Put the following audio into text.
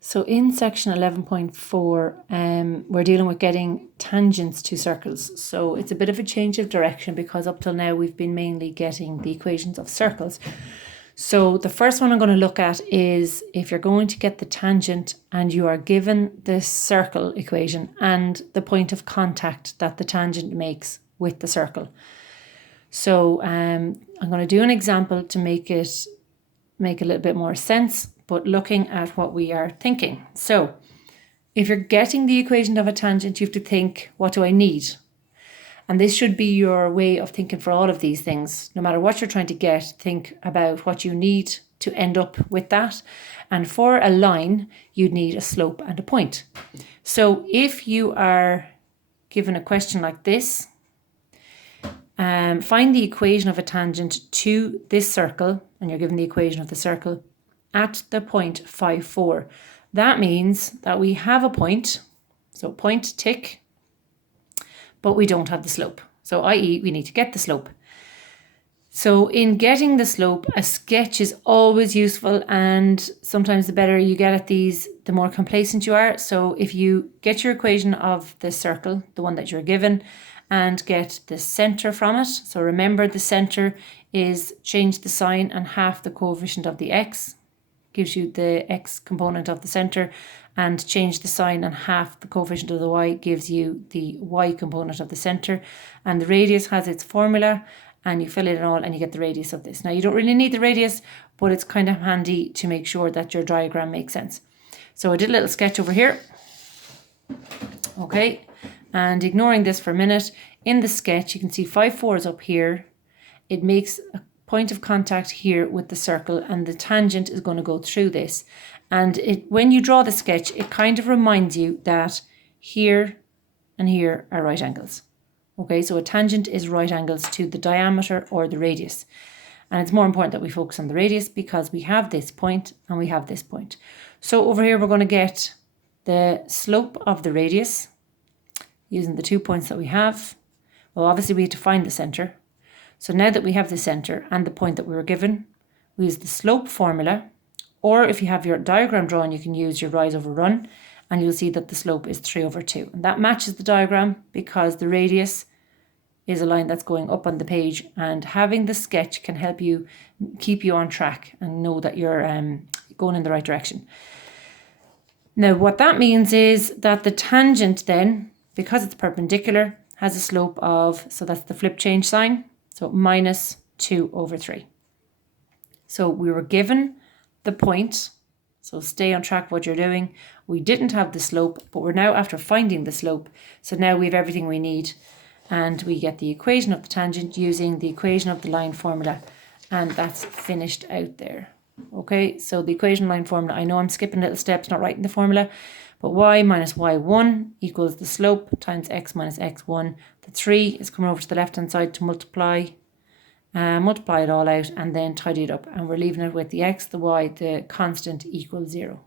So in section 11.4, we're dealing with getting tangents to circles. So it's a bit of a change of direction because up till now we've been mainly getting the equations of circles. So the first one I'm going to look at is if you're going to get the tangent and you are given this circle equation and the point of contact that the tangent makes with the circle. So I'm going to do an example to make a little bit more sense, but looking at what we are thinking. So if you're getting the equation of a tangent, you have to think, what do I need? And this should be your way of thinking for all of these things. No matter what you're trying to get, think about what you need to end up with that. And for a line, you'd need a slope and a point. So if you are given a question like this, find the equation of a tangent to this circle, and you're given the equation of the circle at the point 5, 4. That means that we have a point, so point tick, but we don't have the slope. So i.e. we need to get the slope. So in getting the slope, a sketch is always useful, and sometimes the better you get at these, the more complacent you are. So if you get your equation of the circle, the one that you're given, and get the centre from it. So remember, the centre is change the sign and half the coefficient of the x, gives you the x component of the centre, and change the sign and half the coefficient of the y gives you the y component of the centre. And the radius has its formula, and you fill it in all and you get the radius of this. Now you don't really need the radius, but it's kind of handy to make sure that your diagram makes sense. So I did a little sketch over here. Okay, and ignoring this for a minute, in the sketch you can see 5, 4 is up here. It makes a point of contact here with the circle, and the tangent is going to go through this. And when you draw the sketch, it kind of reminds you that here and here are right angles. Okay, so a tangent is right angles to the diameter or the radius. And it's more important that we focus on the radius because we have this point and we have this point. So over here, we're going to get the slope of the radius using the 2 points that we have. Well, obviously we have to find the centre. So now that we have the centre and the point that we were given, we use the slope formula, or if you have your diagram drawn, you can use your rise over run, and you'll see that the slope is 3 over 2. And that matches the diagram because the radius is a line that's going up on the page, and having the sketch can help you keep you on track and know that you're going in the right direction. Now, what that means is that the tangent then, because it's perpendicular, has a slope of, so that's the flip change sign, so minus 2 over 3. So we were given the point, so stay on track what you're doing. We didn't have the slope, but we're now after finding the slope. So now we have everything we need, and we get the equation of the tangent using the equation of the line formula, and that's finished out there. Okay, so the equation line formula, I know I'm skipping little steps, not writing the formula, but y minus y1 equals the slope times x minus x1. The 3 is coming over to the left-hand side to multiply it all out and then tidy it up. And we're leaving it with the x, the y, the constant equals 0.